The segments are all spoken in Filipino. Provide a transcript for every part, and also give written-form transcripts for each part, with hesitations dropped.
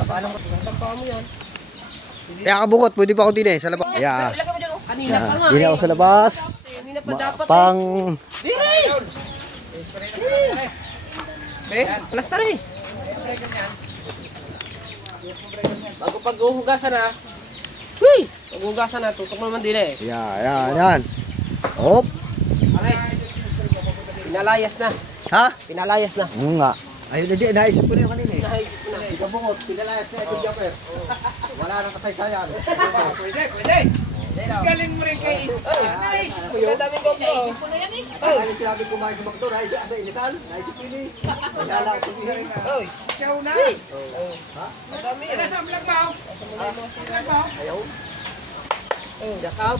Papaalam ko. Tampakan mo yan. Kaya kabukot, pwede pa ako din sa labas. Yeah. Ilagay mo dyan, oh. Kanina pa nga. Hindi ako sa labas. Kanina pa dapat. Pang... Diri! Plaster eh. Bago pag-uhugasan na. Huy! Pag-uhugasan na, tutok mo naman din eh. Yan. Hop. Pinalayas na. Ha? Pinalayas na. Oo nga. Ayun, hindi. Naisip ko na yung kanina eh. Naisip ko na. Kabukot, pinalayas na ito, Japper. Wala nang kasaysayan. Pwede. Galing mo rin kay naisip ko yun. Naisip ko na yan eh. Ano sinabi kumain sa McDo, naisip sa inisan, naisip ko yun eh. Wala lang sabihin. Siyaw na. Madami yan. Nasa vlog mo. Vlog mo. Ayaw. Shout out.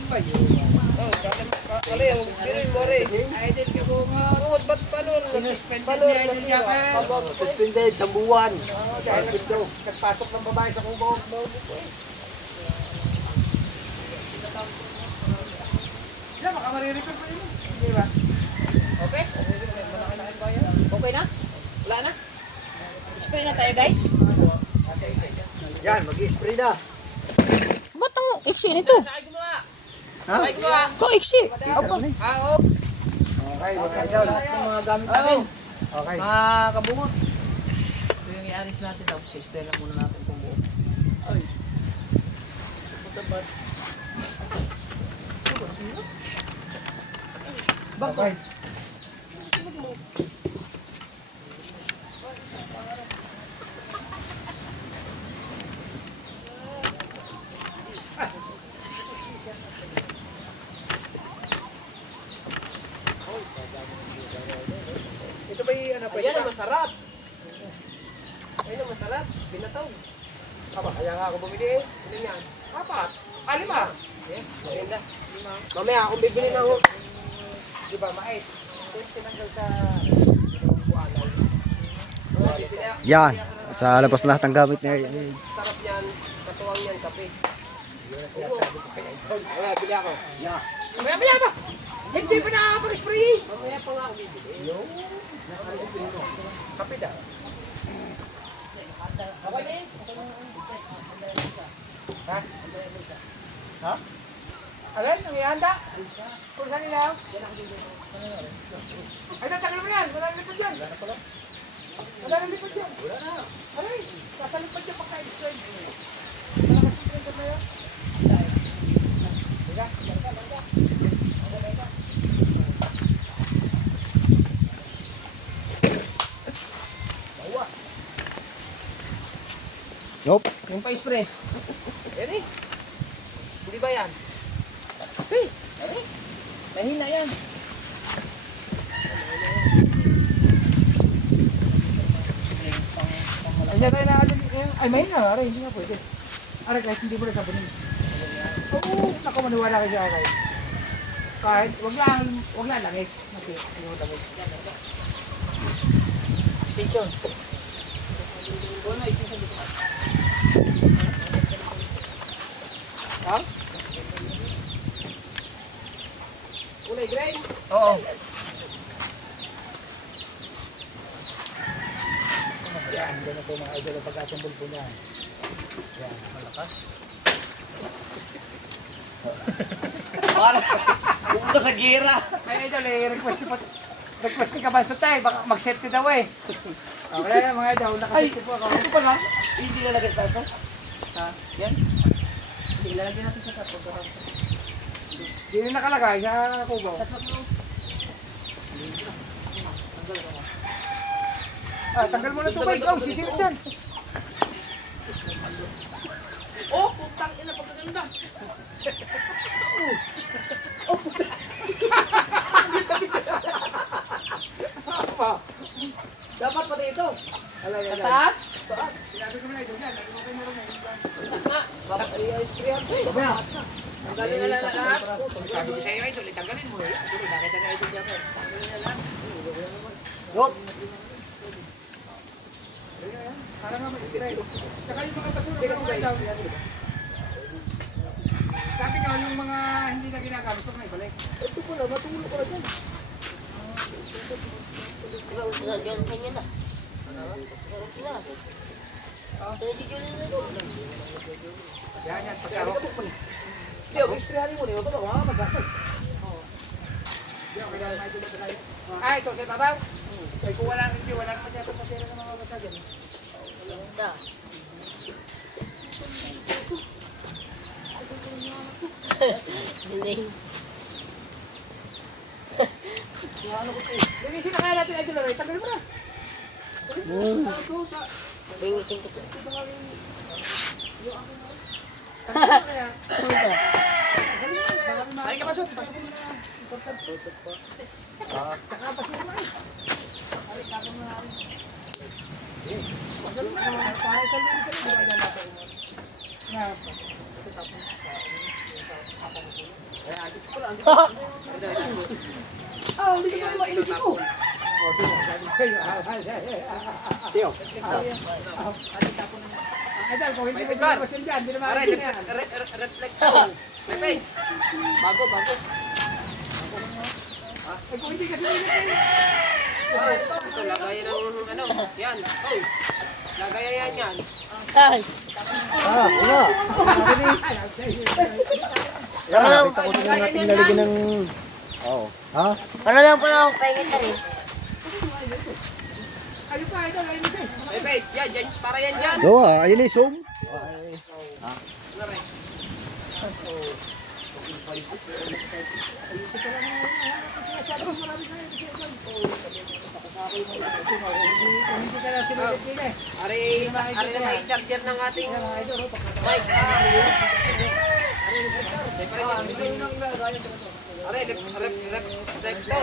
Ano yung birin mo rin? Ay, din ka mo nga. Ba't panon? Suspended niya din niya ka. Suspended sa buwan. Nagpasok ng babae sa kubo. Yan, baka marirecord pa yun. Di ba? Okay? Okay na? Wala na? Spray na tayo guys. Yan, mag-i-spray na. Ba't ang iksi nito? Sakay gumawa. Ha? Sakay gumawa. Ko iksi. Oo. Okay, Lahat ng mga gamit natin. Okay. Mga kabungot. Ito yung i-aris natin. Tapos i-spray lang muna natin kung buo. Ay. Sabat. Bago. Okay. Ito ba yung ano pa? Ayan ang masarap. Ayan ang masarap. Binataw. Aba, kaya nga ako bumili eh. Ano yan? Apat. Alima. Ayan na. Mamaya akong bibili ng... Di ba, mais? Ito yung tinanggal sa buwalaw. Bibili ako. Yan, sa labas lahat ng gamit niya. Sarap yan. Katuwang yan, kape. Kaya, bili ako. Yeah. Mamaya ba? Hindi pa nakakapag-spray eh. Mamaya pa nga ako bibili. Kape daw. Ha? Ha? Alin? Ang ihanda? Kung saan nila? Ay, tatagal mo yan. Wala nang lipad yan. Wala nang lipad yan. Wala na. Alin? Sasalipad yan pagka-explain. Wala kasi printed na yan. Diga? Nope. Yung pa-spray. Eri. Hindi ba yan? Hey, eri. Mahina yan. Ay, hindi tayo na ay, may na. Aray, hindi nga pwede. Aray, kahit hindi mo na sabunin. Oo, ako maniwala kayo sa akin. Kahit, wag lang langis. Okay, yung langis. Extension. Ha? Kulay gray. Oo. Yan, ganun po mga idol ang pagkasambol po niyan. Yan, Malakas. Para. Pupunta sa gira. Kaya idol, request ni Kabanso tayo, baka mag-set ka daw eh. Okay na mga idol, nakaset po ako. Ito pa lang. Hindi lalagyan sa ito. Ha? Yan. Hindi ilalagyan natin sa tapo. Hindi na nakalagay sa kubo. Ah, tanggal mo na ito kayo. Oh, sisilip dyan. Oh, putang ina pagkaganda. Dapat pati ito. Taas. Sinabi ko na idol yan. Lagi mo kayo meron na. Nga. Bakit i-spray yan? Tanggalin na lang lahat. Sabi ko sa iyo idol, itanggalin mo eh. Idol, nakita na idol dyan. Yok. Para nga mag-spray. Saka yung mga basura kasi daw. Sabi nga yung mga hindi na ginagamit, ito na ibalik. Ito ko na, matulog ko na dyan. Ganyan na. Yan, yan. Pagkaro. Hindi, huwag isprihanin mo. Hindi mo ba? Masakit. Ah, ito sa babaw. Eh, kung wala hindi, wala naman yata masira ng mga bata dyan. Linisin na kaya natin ito na rin. Tagal mo na. Ay, ka pasok. Tiyo. Idol, kung hindi mo masin dyan, hindi na Aray, makakita yan. reflect down. Pepe. Bago. Eh, kung hindi kasi hindi Ito, lagayan ng ano. Yan. Oh. Lagayan yan. Una. Yan, nakita ko din ang ating nalagyan ng... Oo. Ha? Ano lang pala ako pahinga ka rin? Ayun pa, idol, ayun pa. Pepe, yan. Para yan dyan. Gawa, ayun eh, zoom. Hindi ka na sinulit. Aray na may charger ng ating mic. Aray, reflector.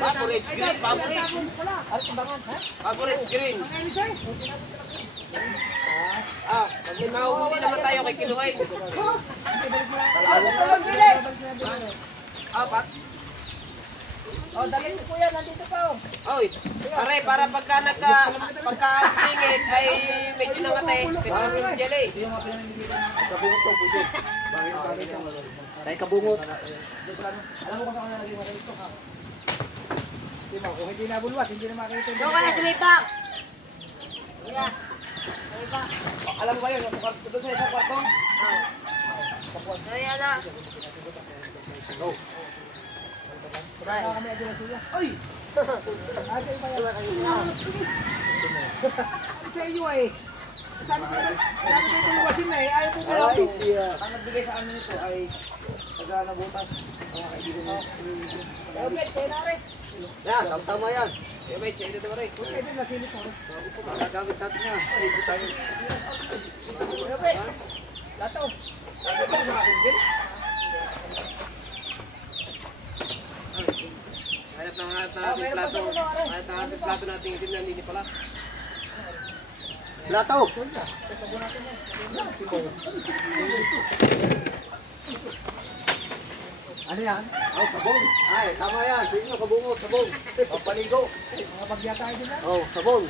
Favorite screen. Favorite screen. Pag may mahuhuli naman tayo kay Kiluhay. Apat. O, dalhin ko kuya, nandito pa o. Oy, pare, para pagka-singit ay medyo nangatay. Pero yung jelly. Kabungot to, pwede. Bakit yan? Kaya kabungot. Alam mo kung saan nalagay mo rito ha. Di ba, kung hindi nabulwat, hindi na makikita. Doon ka na sa may box. Kuya, may box. Alam mo ba yun? Doon sa isang kwarto? Kaya na. Bye. Kami agad na sila. Oy! Ate, iba yan. Sa iyo ay. Sabi ko tuluwasin na eh. Ayaw ko kayo. Ay, siya. Ang nagbigay sa amin ito ay taga butas. Mga kaibigan mo. Pero bet, kaya na rin. Yan, tama yan. Eh, wait, siya ito rin. Pwede na silip mo. Magagamit natin yan. Ay, ito tayo. Pero bet, lato. Hanap na ating plato. Hanap na ating plato natin. Hindi pala. Plato. Ano yan? Oh, sabong. Ay, tama yan. Sa inyo, kabungot, sabong. O, paligo. Mga bagya tayo din lang. Oh, sabong.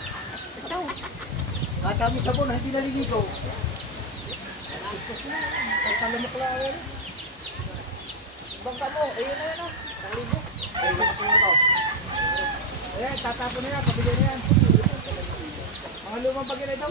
At kami sabon, hindi naliligo. Pagkalamak lang ako. Bangka mo, ayun na yan o. Naligo. Ay, nakasulat ako. Ayan, tatapon na yan, pabigyan na yan. Mga lumang bagay na ito.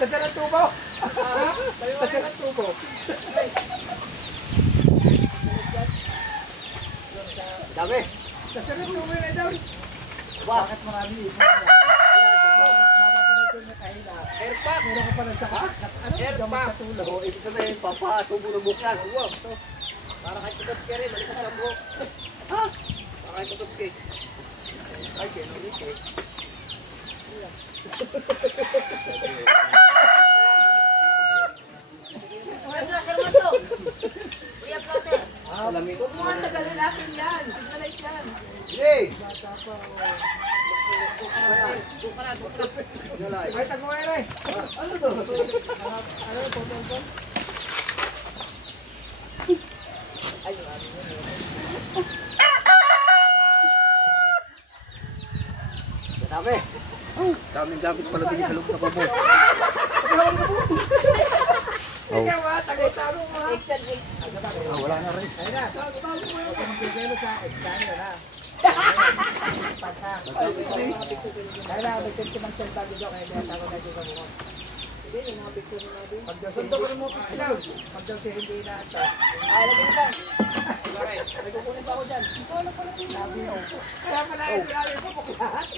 Tasaran tubo. Tasaran tubo. Dami. Tasaran tubo na daw. Bakit Marami. Airpack! Meron ka pa ng sakit. Ano? Gamot sa tulog. Oh, ibig sabihin, papatubo ng buhok yan. Huwag. Para kay Tutotski rin. Balik sa buhok. Ha? Para kay Tutotski. Ay, kinulit eh. Kuya Placer mo to. Kuya Placer. Salamit. Hey! Doon ka na. Jalay. Ay, taguhay rin. Ano to? Ano to? Daming gamit pala din sa loob na kubo. Ikaw ha, tagay-tarong mo ha. Wala na rin. Ayun na. Huwag kang magkikilo sa akin. Dahil na na. Kaya na, may sentimental tayo dito. Kaya tinatawag natin sa bukod. Pag daw si hindi na ata. May kukunin pa ako dyan. Kaya pala yung pinali ko buklahan.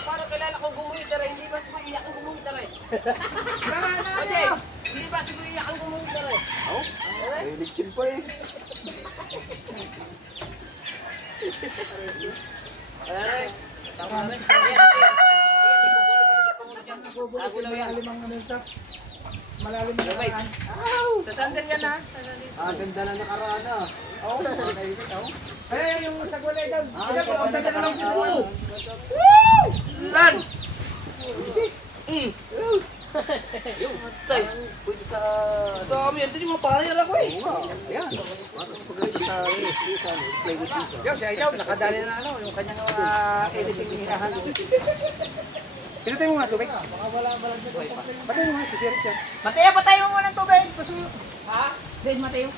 Parang kilala ko gumuhit na rin. Hindi ba siguro iyak ang gumuhit na rin? Tama na Okay. Hindi ba siguro iyak ang gumuhit na rin? May lechon pa eh. Alright. Tama na rin. malalim ang ano ito. Malalim ang nakaraan. Sa sandal yan ha. Ganda na nakaraan ah. Oo, mga kaibigan. Eh, yung sa gulay daw. Sila po, ang ganda na lang po. Lan! Pwede sa... Dami yan. Hindi mo pahayar ako eh. Oo nga. Ayan. Pagkalit sa play with cheese. Yo, siya ikaw, nakadali na ano, yung kanyang edising hinahan. Pinatay mo nga tubig. Patay mo nga, sisirit siya. Mateo, patay mo muna ng tubig. Ha? Dahil Mateo.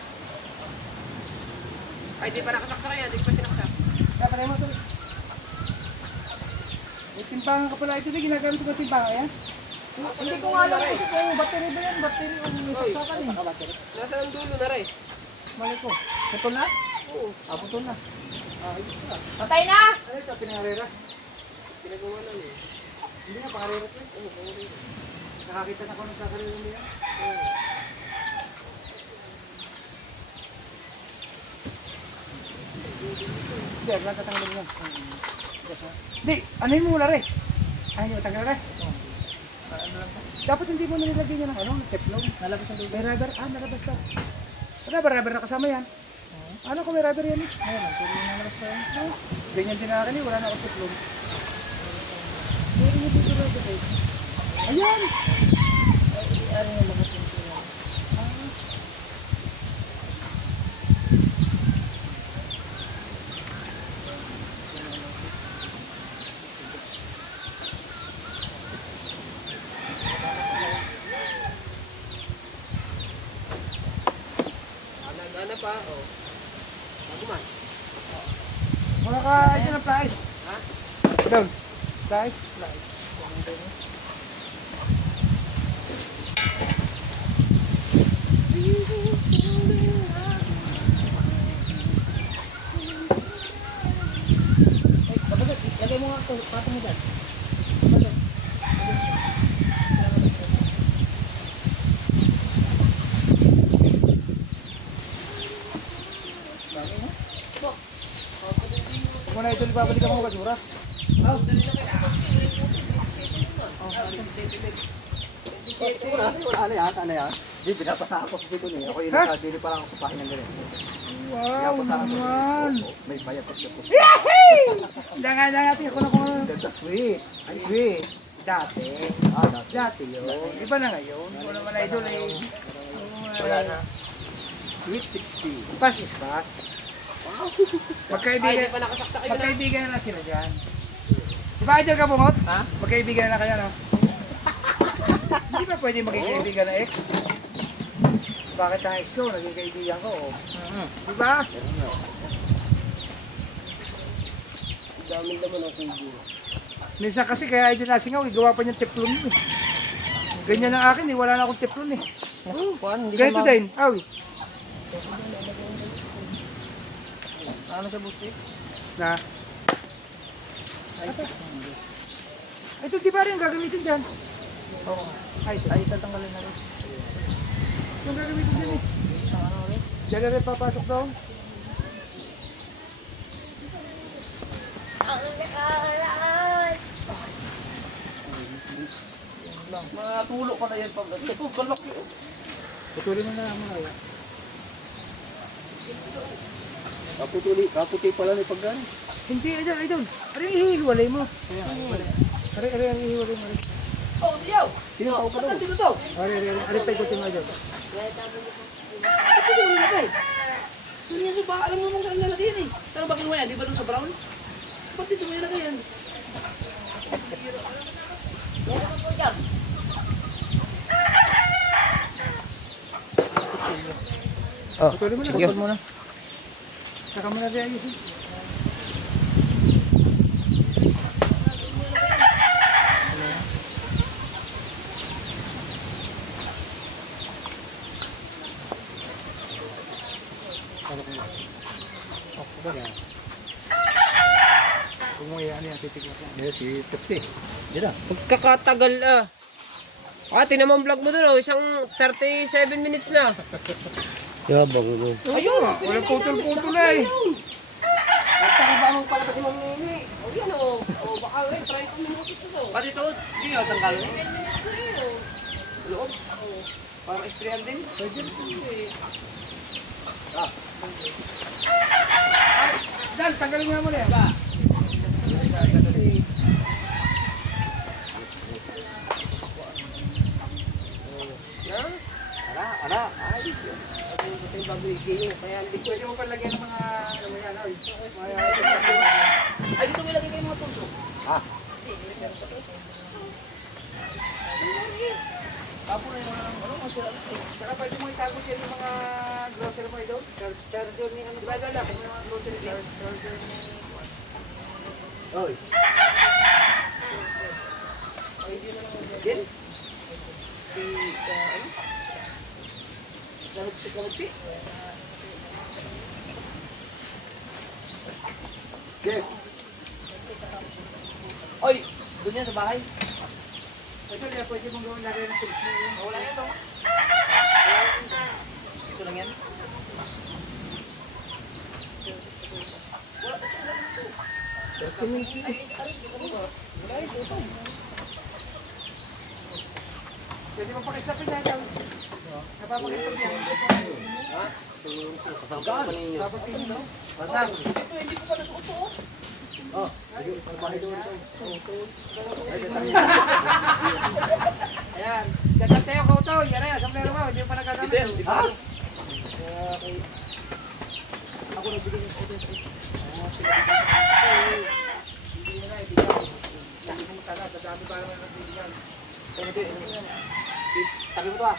Ay, di pa nakasaksak yan. Di pa sinaksak. Kaya patay mo tubig. May timbangan ka pala ito, ginagamit ko timbangan yan. Hindi ko nga alam kung battery ba yan. Battery o may saksakan eh. Nasa ang dulo na rin. Mali ko. Putol na? Oo. Putol na. Patay na! Ano ito, pinangarera? Pinagawa na niya. Hindi nga, pangarera ko. Nakakita na ko ng kakarera niya. Hindi, wala tatanggalin mo. Hindi, ano yung muna rin? Ay, hindi mo tanggal rin? Dapat hindi mo nilagay niya ng ano, ng teflon. Nalabas ang tubig. May rubber, nalabas ka. Rubber na kasama yan. Ano kung may rubber yan eh? Ayun, ang tubig nalabas pa yan. Ganyan din akin eh, wala na akong teflon. Meron yung dito rubber eh. Ayan! Ano yung labas yung tubig? Ano pa? Oh. Ako man. Wala ka, ito na flies. Ha? Down. Flies. Ay, kapatid, lagay mo nga ito. Patong mo dyan. Kung na ito, ibabalik ako ng basura. Wala na yan, ano yan. Di, pinapasa ako kasi ko niya. Ako yun sa dili pa lang ako sa pahingan ganun. Wow Pinapasa ako. naman! May bayad pa siya po. Danga-danga, ko na kung ano. Ganda, sweet. Ay, sweet. Dati. Dati. Dati yun. Iba na ngayon. Wala naman idol eh. Wala na. Sweet 60. Pass is pass. Ay, Magkaibigan, di pa nakasaksak yun. magkaibigan na sila dyan. Di ba idol ka bungot? Ha? Magkaibigan na kayo no? Hindi ba pwede maging kaibigan na ex? Bakit na ex ko? Naging kaibigan ko. Oh. Di ba? Daming naman ang kubo. Minsan kasi kaya idol nasingaw, igawa pa niyang teflon eh. Ganyan ang akin eh, wala na akong teflon eh. Ganito din, awi. Ano sa bustik? Na. Ito di ba rin yung gagamitin dyan? Oo. Ay, ito. Ay, tatanggalin na rin. Yung gagamitin dyan eh. Isang ano rin. Diyan na rin papasok doon. Mga tulo ko na yan pag ito. Balak yun. Putulin mo na lang mga kaya. Kaputi pala ni paggan. Hindi, idol. Ano yung ihihiwalay mo? Ari ang ihiwalay mo. Tiyaw! Sino tao ka daw? Ba't dito to? Ari pa ikutin mo dyan. Ito mo nilagay. Hindi yan sa baka. Alam mo kung saan nilagay yan eh. Pero bakit mo yan? Di ba doon sa brown? Ba't dito mo nilagay yan? Oh, Putulin mo na, sige. putol mo na. Saka mo na rin ayusin. Kung mo yan, titignan ko. Ayan si Tepsi. Yan na. Pagkakatagal ah. Ah, tinamang vlog mo dun oh, isang 37 minutes na. Yabang mo. Ayun! Walang putol-putol eh. Nagtakiba mo pala kasi Ma'am Nini. O yan o. O baka eh, try ko minutos ito. Pati ito, hindi nyo tanggal mo. Loob. Para ma-sprayan din. Dan, tanggalin nga mo na yan. Ana. Ito yung bago i-game. Kaya hindi ko. Pwede mo pa lagyan ng mga, ano mo yan, oy. Ay, dito mo ilagay kayo mga puso. Ha? Tapo na yung ano, masira. Saka pwede mo itago dyan yung mga grocery mo ito. Charger ni ano. Diba dala, kung may mga grocery, charger ni... Oy. Din? Si, ano? Kalutsi. Get. Oy, doon yan sa bahay. Ito niya, pwede mong gawin lagay ng fridge mo. Wala yan to. Ito lang yan. Pwede mo pakistapin na ito. Napapakistap niya. Kasangkaan. Dapat tingin, no? Ito, hindi ko pa nasuot to. Oh, sige, pagbahay doon ito. Ayan. Dapat sa'yo, kauto. Yan na yan. Samlero mo. Hindi mo pa nagagamit. Dito yan, di ba? Ako nagbigay ng auto. Hindi mo tala. Dadami pa naman ng bibigyan. Tabi mo to ah.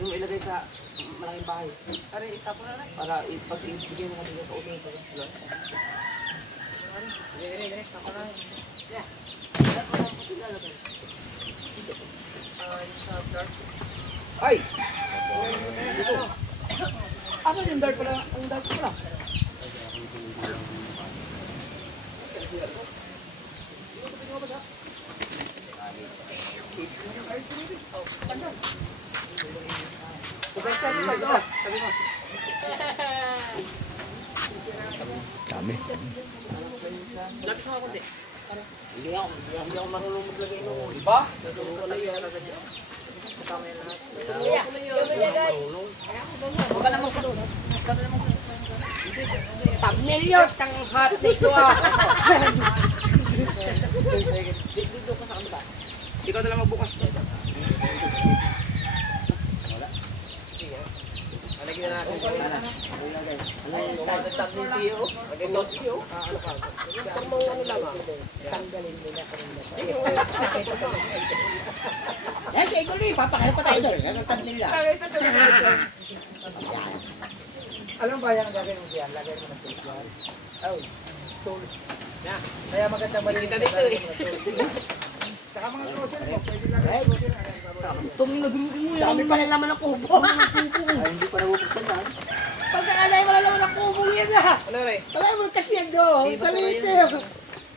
Yung ilagay sa malaking bahay. Are, itapo na lang. Para pag-ibigay mo kami sa ulo ito. Dire, tapo na lang. Ay! Dito. Asan yung dart pala? Ang dart pala. Sabi mo. Dami. Lapis mo ako konti. Hindi ako marunong maglagay nung iba. Naturuan na yun. Kasama yan lahat. Huwag ka naman kulo. Huwag ka naman kulo. Thumbnail yun, tang hot date ko ah. Dito ka sa kanila. Ikaw na lang magbukas to. Alagyan na natin. Ay, standard tab ni CEO. Mag-note CEO. Ano pa? Ito mo ano lamang. Tanggalin nila kanina. Yan, sa ikaw rin, papakaya pa tayo doon. Yan ang tab nila. Alam ba yan ang gagawin mo diyan? Lagay mo ng tools yan. Oh, tools. Yan. Kaya magandang malinis. Kita dito eh. Saka mga grocery mo, pwede lagay ng grocery. Dami pa rin naman ang kubo. Ay, hindi pa nabubuksan yan. Pagkakalay mo na naman ang kubo yan ah. Ano re? Talay mo kasi yan doon. Di ba Sa sa ngayon? lite.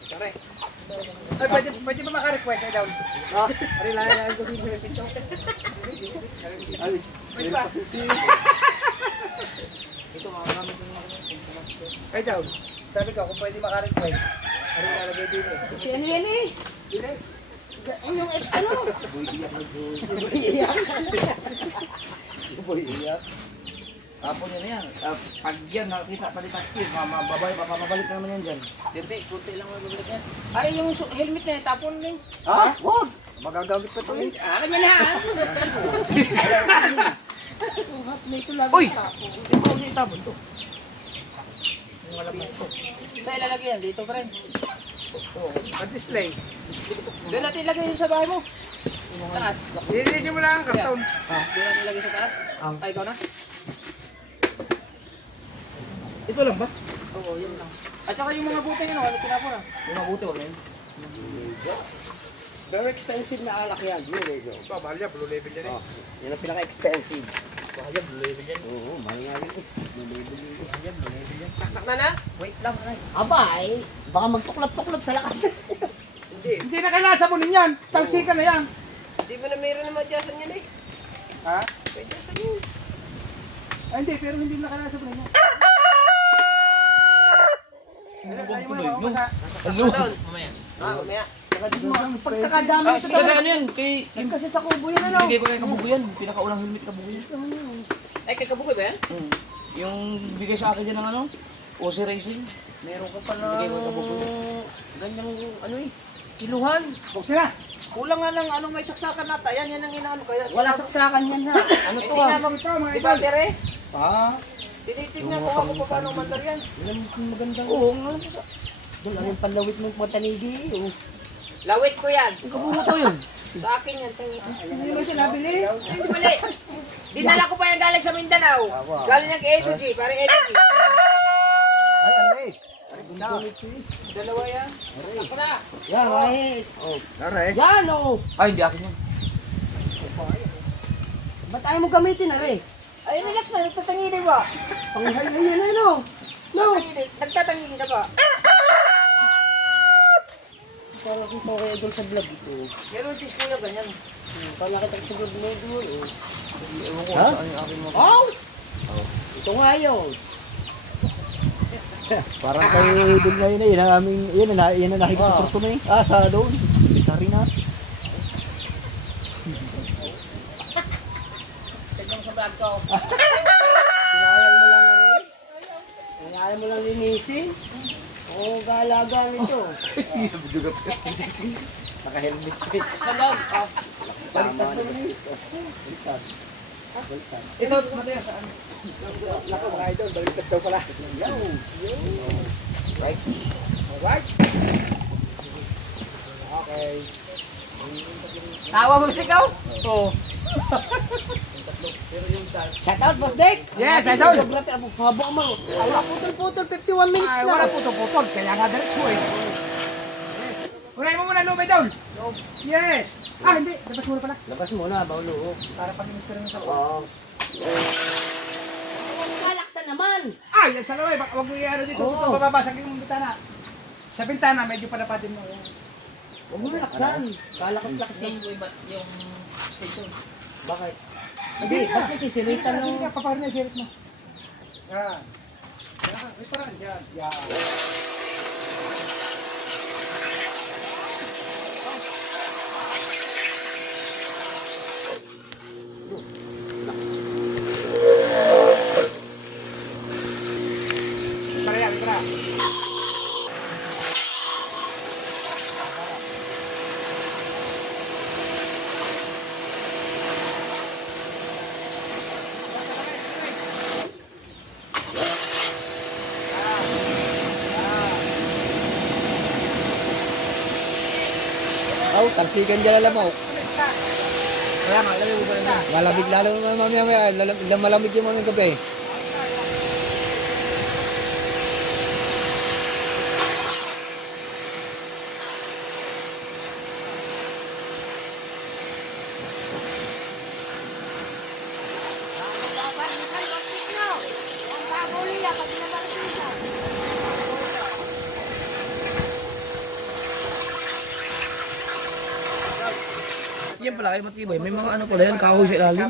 Tara. Ay, pwede ba maka-request ay down? Ha? Ari lang ko dito yung pinto. Ay, may pasusi. Ito mga Ay down. Sabi ko kung pwede maka-request. Ari lalagay din eh. Si ano yan eh? Dito. Yung ex ano? Iyak. Boy, iyak. Tapon yun na yan. Pag yan nakita pa ni Taxi, mababalik naman yan dyan. Dirty, kunti lang mababalik yan. Ay, yung helmet na yan, tapon na yun. Ha? Wag! Magagamit pa to eh. Akin yan ha. Uy! Hindi mo ako itabon to. Yung malaman to. Saan ilalagay yan? Dito pa rin. Pag-display. Doon natin ilagay yung sa bahay mo. Taas. Lilinisin mo lang ang karton. Doon natin ilagay sa taas. Ay, ikaw na? Ito lang ba? Oo, yun lang. At saka yung mga buti nyo, ano tinapon na? Yung mabuti wala yun. Very expensive na alak yan. Blue Label. Ito, mahal yan. Blue label yan eh. Oh, yan ang pinaka-expensive. Baka yan, blue label dyan. Oo, mahal nga rin eh. Blue Label yun. Saksak na na. Wait lang, ay. Abay, baka magtuklap-tuklap sa lakas. Hindi na kailangan sabunin yan. Talsikan na yan. Hindi mo na mayroon na madyasan yan eh. Ha? May dyasan yun. Ay, hindi. Pero hindi na kailangan sabunin yan. Ayaw mo na ba? Ano? Doon. Mamaya. Mamaya. Pagkakadami Ah, sige, ano yan? Kay... Yung kasi sa kubo yun ano. Bigay ko kay Kabugo yan. Pinakaunang helmet Kabugo yan. Ay, kay Kabukoy ba yan? Yung bigay sa akin yan ng ano? OC Racing. Meron ka pala. Bigay ko kay Kabugo. Ganyang ano eh. Kiluhan. Buksin na. Kulang nga ng ano may saksakan nata. Yan ang inaano kaya. Wala saksakan yan ha. Ano to ha? Ito, mga Di ba, idol. Tere? Ah. Tinitignan ko ako pa paano mandar yan. Yan ang magandang. Oo nga. Doon ano yung panlawit mo patanigi. Oh. Lawit ko yan. Ang kabuho to yun. Sa akin yan. Hindi mo siya nabili. Hindi mali. Dinala ko pa yan galing sa Mindanao. Galing yan kay Energy. Para Energy. Ay, aray. Dalawa yan. Ako na. Yan, ay. Oh, aray. Yan oh. Ay, hindi akin yan. Ba't ayaw mo gamitin aray? Ay, relax na. Nagtatangilin ba? Panghay-hay na no. No. Nagtatangilin ka ba? Parang kung pa kaya doon sa vlog ito. Meron tis kuya ganyan. Parang nakita ko sa vlog mo doon. Ewan ko Ha? saan yung akin mo. Oh! Ito nga yun. Parang kayo doon ngayon na yun ang aming, yun ang nakikita sa kurto na eh. Ah, sa doon. Istari na. Tignan mo sa vlog so. Sinayang mo lang rin. Sinayang mo lang linisin. Oo, galaga nito. Naka-helmet pa eh. Saan doon? Tama na basta ito. Baliktad. Baliktad. Ito, mataya saan? Lako, mga idol. Baliktad daw pala. Right. Alright. Okay. Tawa mo sigaw? Oo. Shout out, Boss Dick! Yes, idol! Geography, haba mo. Wala putol-putol, 51 minutes Ay, na. wala puto-putol. Kaya nga diretso eh. Yes. Unahin mo muna loob, idol. Yes. Ah, hindi. Labas muna pala. Labas muna, bawlo. Para paninis ka rin sa Oo. Kalaksan naman! Ay, sa laway. Huwag mo i-ano dito. Oo. Bababasag yung bintana. Sa bintana, medyo panapatin mo. Huwag mo laksan. Kalakas-lakas na. Yung station. Bakit? Hindi, ba't may sisiritan Hindi ng... ka, paparin na yung sirit mo. Yan. Yan. May paraan yan. Yan. Tara yan, tara. Oh, talsikan dyan alam mo. Kaya nga, alam mo ba yun? Malamig lalo mamaya, malamig yung mga gabi. Yan pala kayo matibay. May mga ano pala yan, kahoy sa ilalim.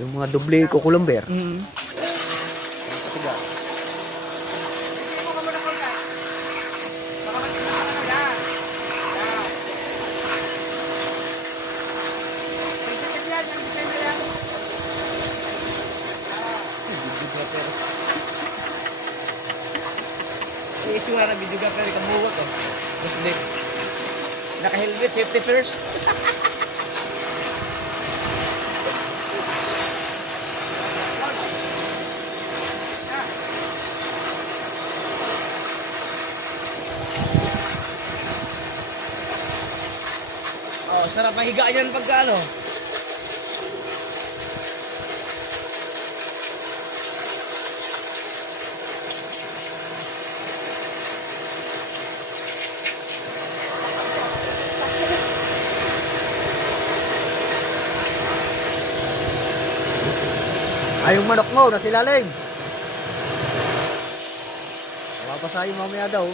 Yung mga doble kukulumber. Mm. Yung itsura na video ka pero kamuwag ko. Mas dik. Naka-helmet, safety first. Masarap ang higa yan pagka ano. Ay, yung manok mo, nasilalim. Mapapasahin mamaya daw.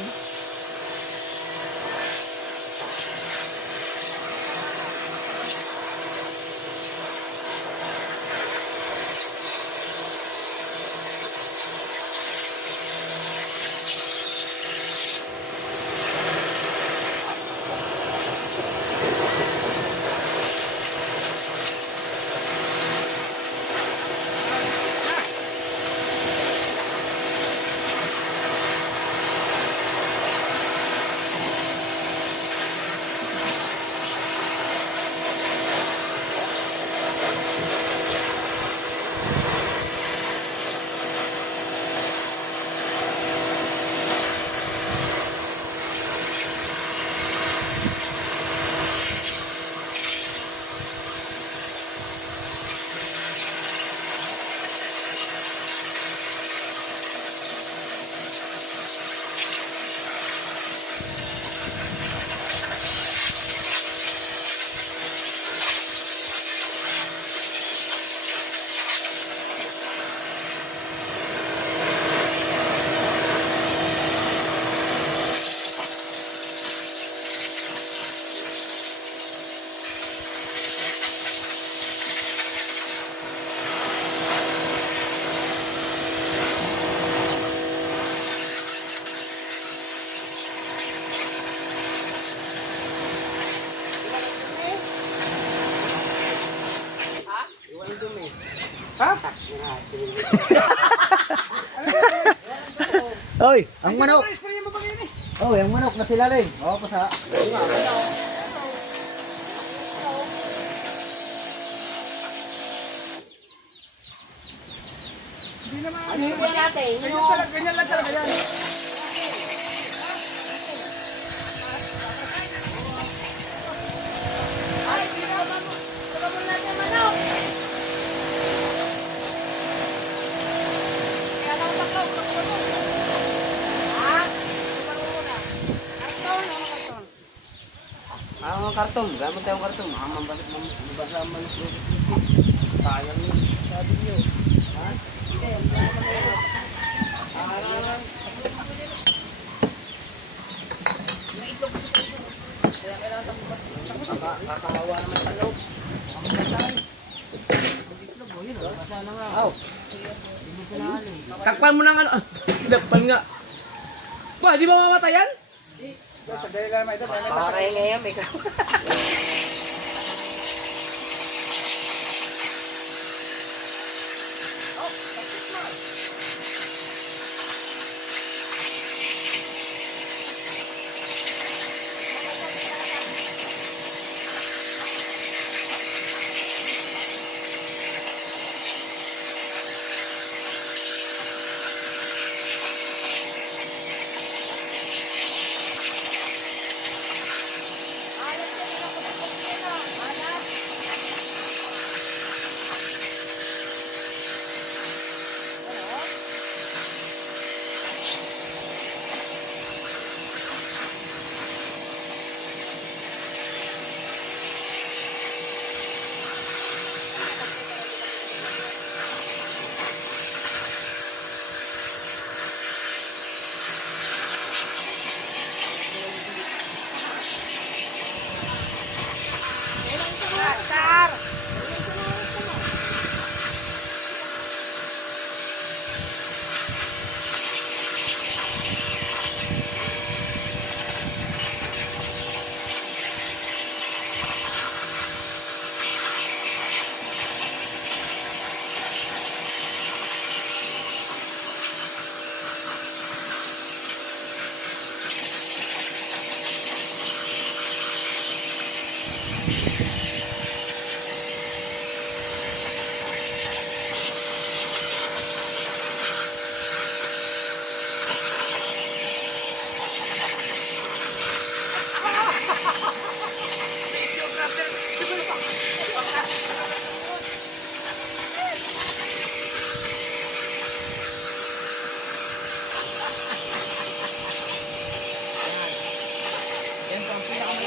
Ha? Oy, ang manok. Spray mo ba yun eh? Oh, ang manok nasilalim. Oo, pasa. Hindi naman. Ano yung natin? Ganyan lang talaga yan. Ay, pinababa mo natin manok. Kaya lang taklaw, taklaw mo. Ha? Taklaw mo na. Karton, ano karton? Ang karton, gamit tayong karton. Mabasa ang manok. Sayang yun. Sabi niyo. Ha? Hindi, ang kakahawa naman sa loob. Sana nga. Aw. Hindi mo sinali. Takpan mo ng ano. Takpan nga. Ba, di ba mamatayan? Sandali lang ito. Pakakahinga yan, ikaw.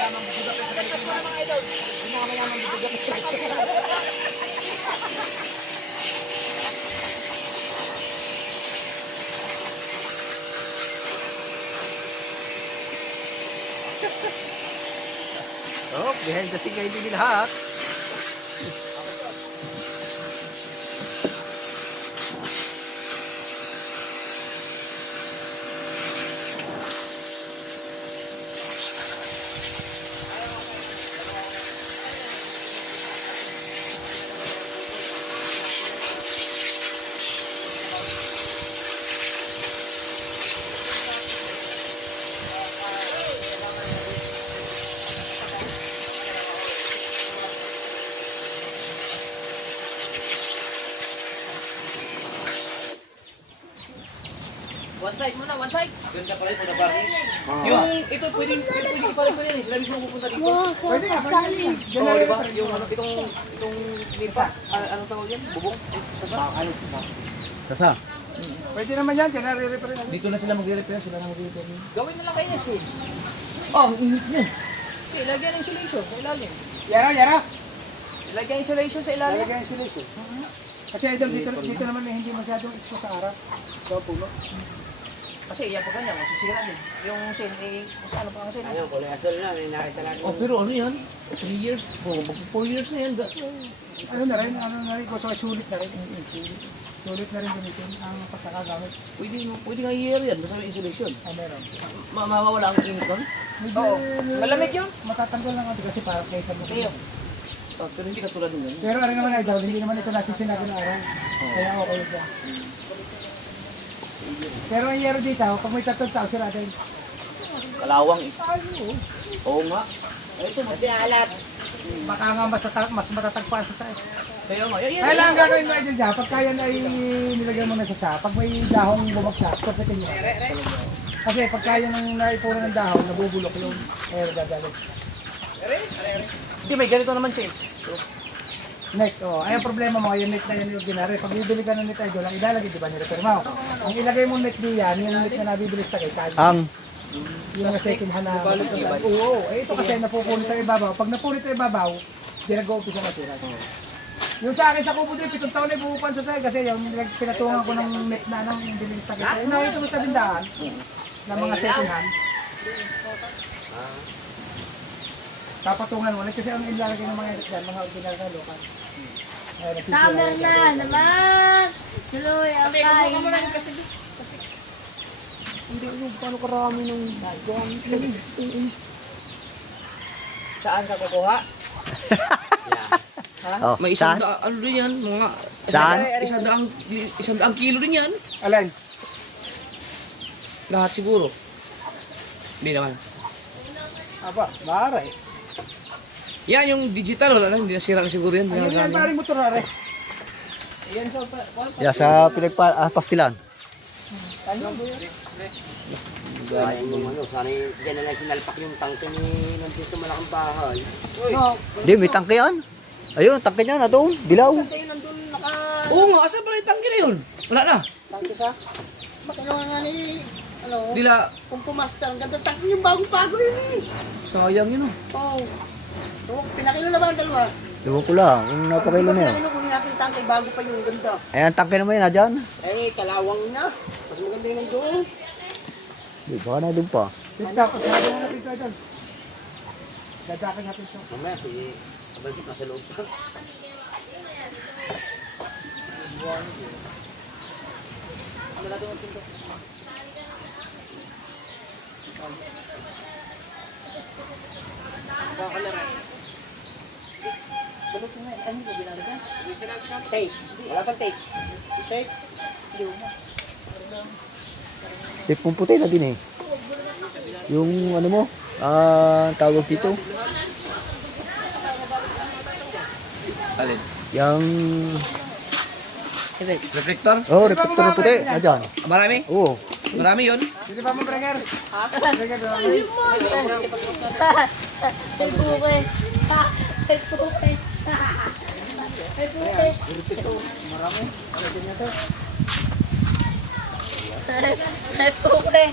mayamang bibigat sa Pilipinas. Yung mga mayamang bibigat sa Pilipinas. Oh, behind the scene kayo din lahat. One side muna, one side. Ganda pala yung varnish. Yung ito pwedeng ipalit ko yan eh. Sila mismo pupunta dito. Pwede nga, pwede nga. Diyan na Oo, rin. diba? Yung ano, itong nipa. Anong tawag yan? Bubong? Sasa? Sasa. Pwede naman yan, diyan na rin. Dito na sila magre-repair, sila na magre-repair. Gawin na lang kayo niya eh. Oh, init niya. Okay, lagyan ng insulation sa ilalim. Yara. Lagyan insulation sa ilalim. Talaga yung insulation. Kasi idol, dito naman eh, hindi masyadong expose sa araw. Ito, pulo. Kasi yan po ganyan, masisira din. Yung sin, eh, kung saan pa ang sin. Ayun, kulay asol na. May nakita natin. Oh, pero ano yan? 3 years, 4 years na yan. Ano na rin, gusto ko sulit na rin. Sulit na rin gamitin ang pagkakagamit. Pwede nga year yan, basta may insulation. Meron. Mawawala ang init doon? Medyo, Oo. Malamig yun? Matatanggal lang ako kasi parang kaysa mo. Iyo. Oh, pero hindi katulad nun. Pero ano naman idol, hindi naman ito nasisinabi ng araw. Kaya okay siya. Pero ang yero dito, pag may 3,000 natin, Kalawang eh. Oo nga. Ito, Kasi alat. baka nga mas matatagpuan sa site. kaya nga. Yan, Kaya lang ang gagawin mo idol dyan, pag kaya na nilagyan mo na sa sa, pag may dahong bumagsak, kapitin mo. Kasi pag kaya nang naipunan ng dahon, nabubulok yung air gagalit. Hindi, may ganito naman siya eh. Net, oh. Ay, ang problema mo, yung net na yan yung ginari. Pag bibili ka ng net idol, ang ilalagay, di ba, nirepair mo? Ang ilagay mong net diyan, yung net na nabibili sa kay Kanye. Yung mga second hand na. Oo, eh, ito kasi napupunit sa ibabaw. Pag napunit sa ibabaw, di nag-uupis ang matira. Yung sa akin sa kubo din, 7 taon na ibuupan sa sa'yo kasi yung pinatungan ko ng net na nang bilhin sa kay. Nakita mo sa tindahan ng mga second hand. Papatungan mo, kasi ang ilalagay ng mga yan, mga original na lokal. Summer na naman! Tuloy ang kain. Hindi yung paano karami ng Saan ka kukuha? Ha? Oh, May isang ano din yan, mga... Saan? Isang daang kilo din yan. Alin? Lahat siguro. Hindi naman. Aba, maaari. Yan yung digital, wala lang, hindi nasira na siguro yan. Ano yan, paring motor are? Yeah, sa pastilan. Gaya yung ano, sana dyan na lang sinalpak yung tangke ni nandun sa malaking bahay. No. Hindi, may tangke yan. Ayun, tangke niya na doon. Dilaw. Tayo nandun naka... Oo nga, asan pala yung tangke na yun? Wala na. Tangke siya. Makinuha nga ni... Ano? Dila, Kung pumaster, ang ganda tangke yung bagong-bago yun eh. sayang yun oh. Oo. Oh, pinakilo na ba ang dalawa? Ewan ko lang, kung napakilo na yun. Pinakilo kunin natin yung tangke bago pa yung ganda. Ayan, tangke naman yun, dyan. Eh, kalawang na. Mas maganda yung nandun. Di, baka na doon pa. TikTok, sabi na natin ito idol. Dadakin natin ito. Mamaya, si Abansik nasa loob pa. Tape. Wala pang tape. Tape. Tape pong puti na din eh. Yung ano mo, tawag dito. Alin? Yung, Reflector? oh, reflector ng puti. Dyan. Marami? Oo. Marami yun? Hindi pa mo brenger? Brenger, Ay, buke. Ay, buke. Ay, buke. marami. Pwede niya to. Ay, buke.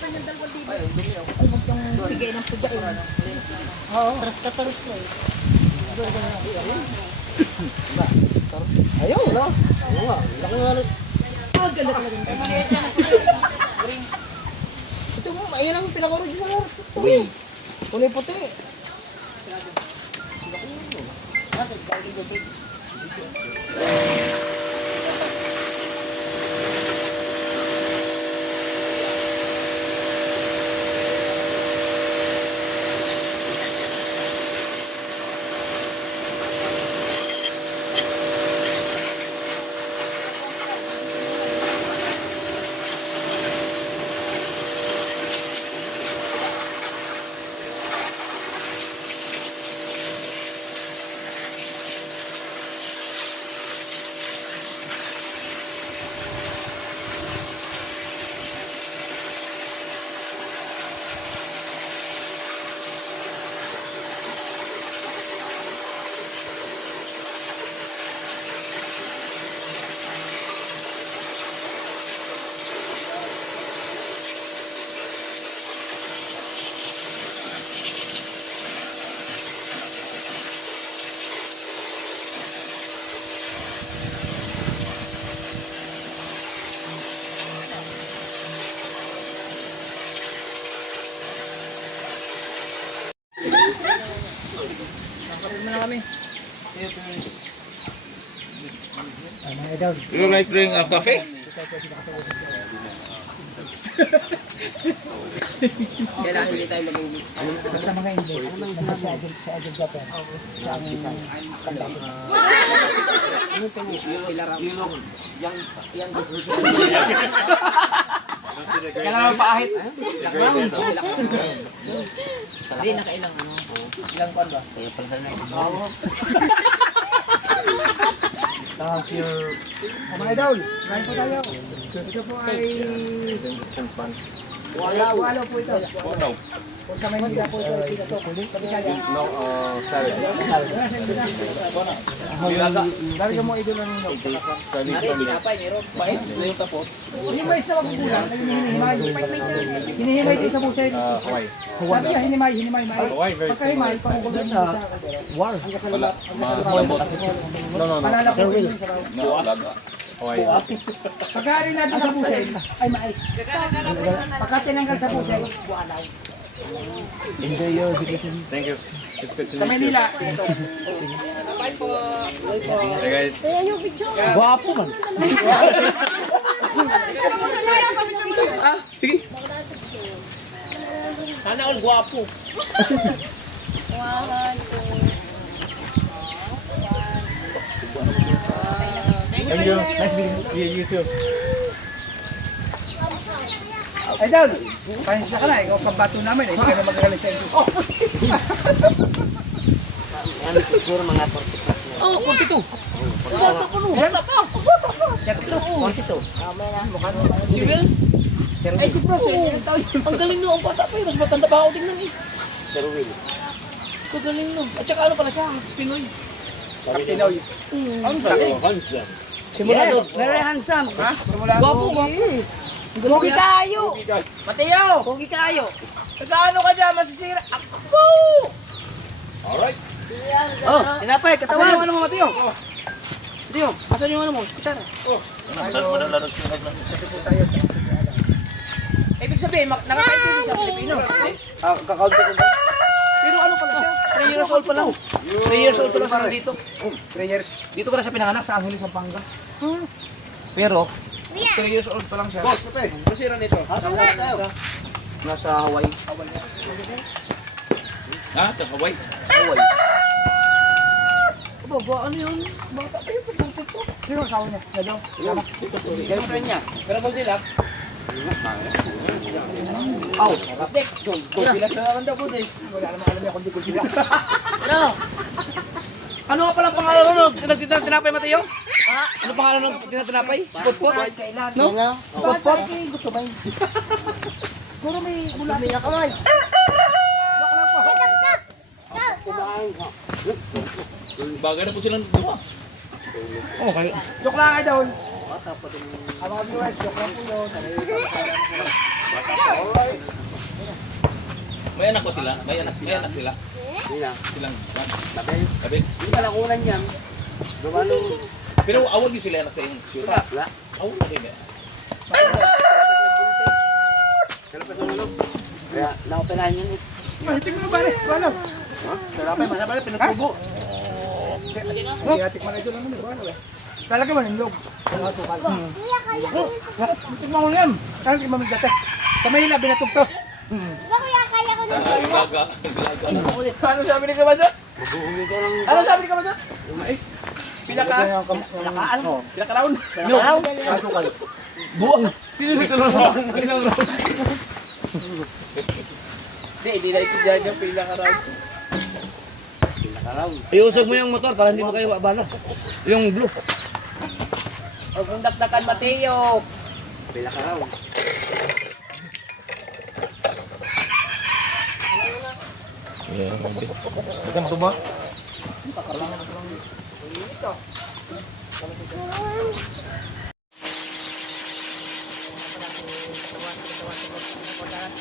kanyang 2,000. Ay, huwag kang bigay ng pugain. Oo. Tras ka taros na eh. Ayaw, wala. Ayaw nga. Laki nga rin. Ito mo, ayan ang pinakuro dyan sa puti. Kulay puti. Bakit? Gagi ko tips. You like drink a coffee? Kailangan hindi tayo maging Basta mga English. Sa Agent Japan. Sa ang kandang. Kailangan paahit. Hindi, nakailang ano. Ilang kwan ba? Tapos your... Mga idol, kain po tayo. Ito po ay... Walo po ito. Kung sa Maynila po ito, ito po. Kabisaya. No, salad. Larga mo idol ang inog. Tinapay, meron. Mais, yung tapos. Hinimay sa magkukulang. Hinihimay. Hinihimay ito sa busay. Hawaii. Sabi niya, hinimay, mais. Hawaii, very Pagkahimay, pangukulang sa... War. Ang kasalubat. Malambot. No, no, no. Panala ko rin sa No, Hawaii. pagkari natin sa busay, ay mais. Pagka tinanggal sa busay, bualaw. Enjoy your vacation. Thank you. It's good to Sa meet you. Manila, ito. Bye po. Hey guys. Guwapo man. Ah, sige. Sana all guwapo. Thank you. Nice meeting you. You too. Ay, Dad, pasensya ka na. Ikaw kabato namin. Hindi ka na magagaling sa English. Ano siguro mga 40 plus na. Oo, 42. Si Will? Ay, si Bros, ilang taon yun? Ang galing no, ang bata pa yun. Mas matanda pa ako tingnan eh. Sir Will. Kagaling no. At saka ano pala siya, Pinoy. Pinoy. Handsome. Yes, very handsome. Ha? Gwapo, gwapo. Pogi kayo! Mateo! Pogi kayo! Nagkaano ka dyan? Masisira. Ako! Alright. Oh, tinapay, Asan yung katawan! ano mo, Mateo? Dio, asan yung ano mo? Kutsara. Ibig sabihin, nakakaintindi sa Pilipino. Kakaunti ko ba? Pero ano pala siya? 3 years old pa lang. 3 years old pa lang siya dito. 3 years. Dito pala siya pinanganak sa Angeles, Pampanga. Pero, 3 years old pa lang siya. Boss, ate. Masira nito. Nasa Hawaii. Ha? Sa Hawaii? Hawaii. Baba, ano yun? Bata pa yun. Sino ang asawa niya? Hello? Girlfriend niya. Pero Goldilocks. Aw, Rastek. Goldilocks na lang daw po eh. Wala naman alam niya kung di ko sila. Ano nga palang pangalan nun? Tinapay, Mateo? Ha? Ano pangalan ng tinapay? Spot-pot? No? Spot-pot? Gusto ba yun? Siguro may gula. May nakamay. Bak lang pa. Bagay na po silang dalawa. Joke lang ay daw. Bata pa din. Ang mga viewers, joke lang po yun. May anak ko sila? May anak sila? Hindi na. Silang, Babel. sabi? Hindi ka nakunan yan. Gumano. Pero awag yung sila anak sa iyong shoot. Wala. Awag na rin eh. Kalapit ng ulog. Kaya nakapirahan yun eh. Mahitig mo ba rin? Ano? Sarapay, masapay, pinatubo. Hindi atik man ito lang naman. Ano eh? Talaga man yung log. Mga tukal. Tingnan mo yan. Kaya hindi mamig dati. Sa Manila, binatog to. Gaga. Ano sabi ni Kabasa? Mabuhuli ka ng... Ano sabi ni Kabasa? Pinaka-round. Pinaka-round? Kasukal. Buang. Sino dito lang? Ilang round? Hindi na itigyan yung pinaka-round. Pinaka-round. Iusog mo yung motor para hindi mo kayo mabala. Yung blue. Huwag mong dakdakan, Mateo. Pinaka-round. Bukan ito ba?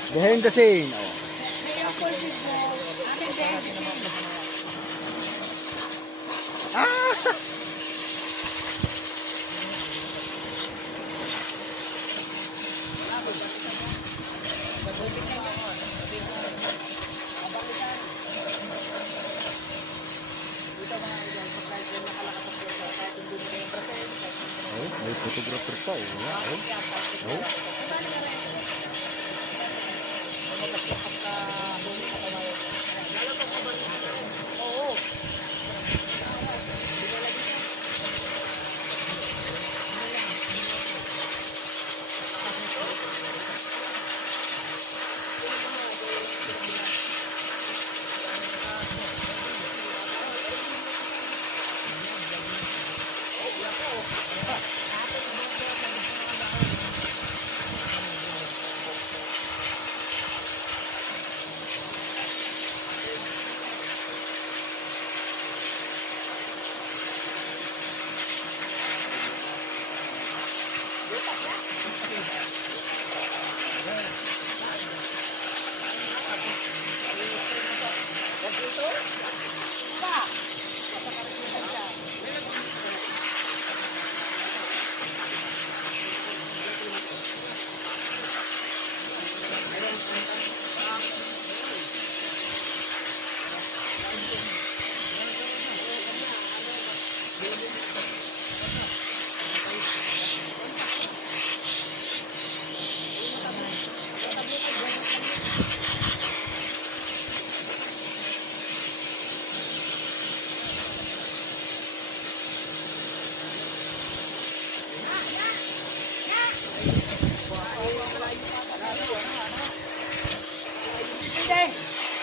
Behind the scene. May photographer pa eh.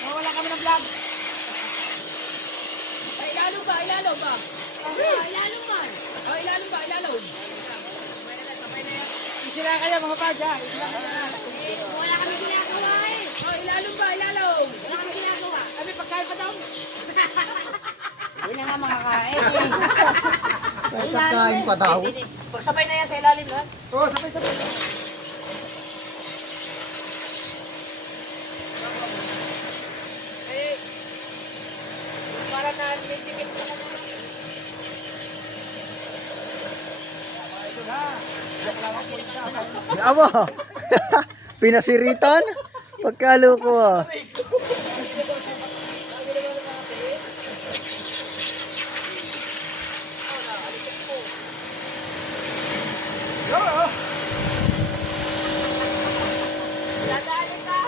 Nawala kami ng vlog. Ay, ilalo ba? Ilalo ba? Ilalo ba? Oh, ilalo ba? Ilalo. Isira kayo mga padya. Wala kami ginagawa eh. Oh, ilalo ba? Ilalo. Wala kami ginagawa. Kami pagkain pa daw. Hindi na nga makakain eh. Kakain pa daw. Pagsabay na yan sa ilalim lahat. Oo, sabay-sabay. Eh, para na nilipit ka na naman. Amo. Pinasiritan? Pagkaloko ah. Dadaanin ka.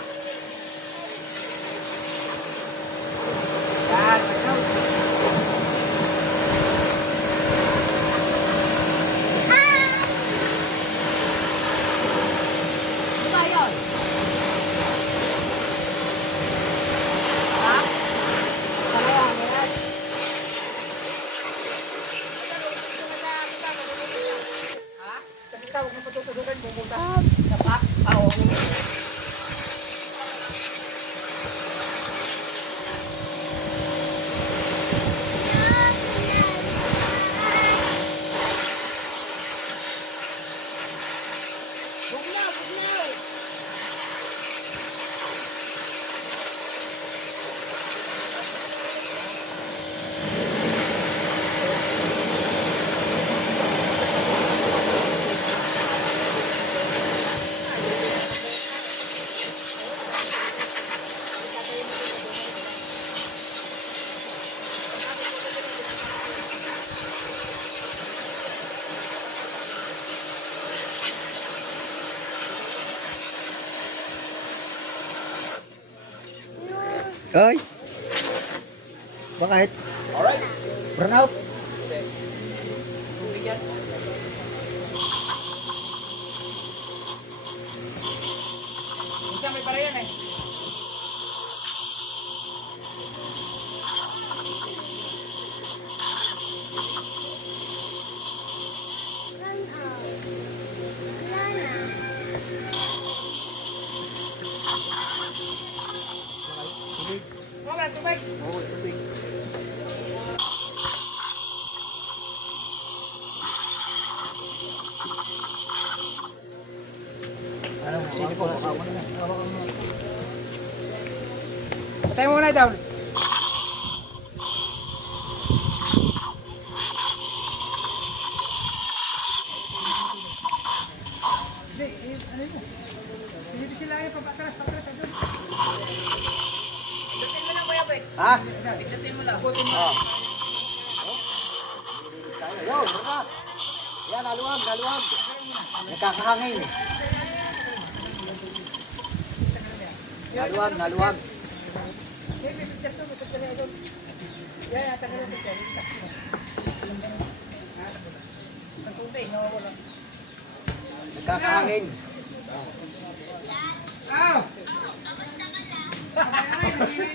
Ano ba yun? Ha? Dalawa, yes. Ha? Kasi tawag mo patutudugan, pumunta. Napa? Oo. Hoy. Bakit? Alright. Burn out. Tubig yan. Minsan may para yan eh. Wala, tubig. Oo, tubig. Ano, sino po? Patay mo muna daw. Hindi, ano yun? Hindi sila yung papatras, ano? Pindutin mo lang, Kuya Ben. Ha? Pindutin mo lang. Yo, baka. Yan, naluwag, naluwag. Nakakahangin. Naluwag, naluwag. Nakakahangin. Aw!